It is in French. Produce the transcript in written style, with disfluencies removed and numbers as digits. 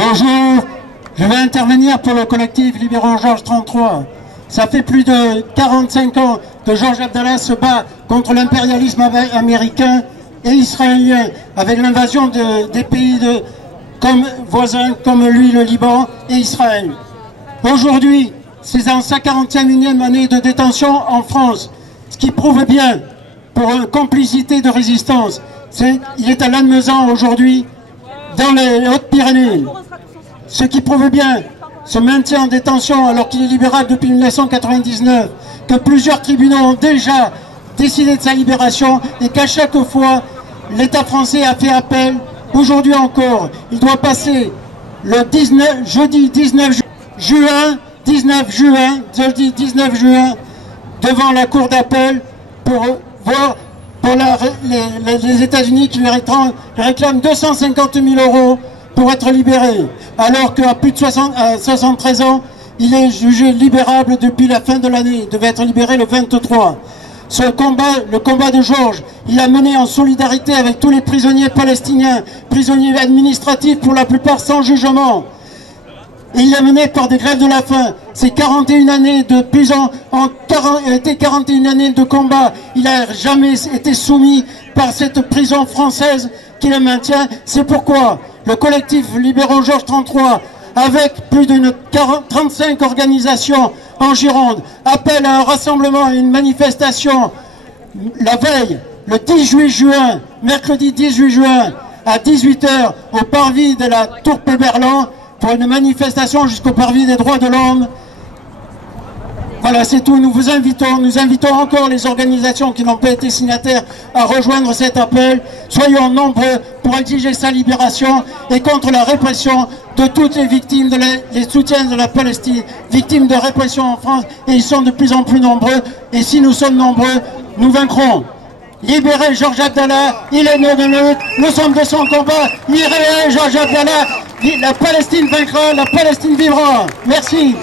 Bonjour, je vais intervenir pour le collectif Libérons Georges 33. Ça fait plus de 45 ans que Georges Abdallah se bat contre l'impérialisme américain et israélien, avec l'invasion des pays comme voisins comme lui, le Liban et Israël. Aujourd'hui, c'est dans sa 41e année de détention en France, ce qui prouve bien, pour une complicité de résistance, il est à Lannemezan aujourd'hui, dans les Hautes-Pyrénées. Ce qui prouve bien ce maintien en détention alors qu'il est libérable depuis 1999, que plusieurs tribunaux ont déjà décidé de sa libération et qu'à chaque fois, l'État français a fait appel. Aujourd'hui encore, il doit passer le jeudi 19 juin, devant la cour d'appel pour voir pour les États-Unis qui lui réclament 250 000 € pour être libéré, alors qu'à plus de 73 ans, il est jugé libérable depuis la fin de l'année. Il devait être libéré le 23. Ce combat, le combat de Georges, il a mené en solidarité avec tous les prisonniers palestiniens, prisonniers administratifs pour la plupart sans jugement. Et il l'a mené par des grèves de la faim. C'est 41 années de 41 années de combat. Il n'a jamais été soumis par cette prison française qui le maintient. C'est pourquoi le collectif Libérons Georges 33, avec plus de 35 organisations en Gironde, appelle à un rassemblement, à une manifestation la veille, le 18 juin, mercredi 18 juin, à 18 h, au parvis de la Tour Péberlan, pour une manifestation jusqu'au parvis des droits de l'homme. Voilà, c'est tout. Nous invitons encore les organisations qui n'ont pas été signataires à rejoindre cet appel. Soyons nombreux pour exiger sa libération et contre la répression de toutes les victimes, les soutiens de la Palestine, victimes de répression en France, et ils sont de plus en plus nombreux. Et si nous sommes nombreux, nous vaincrons. Libérez Georges Abdallah, il est né de lutte, nous sommes de son combat. Libérez Georges Abdallah, la Palestine vaincra, la Palestine vivra. Merci.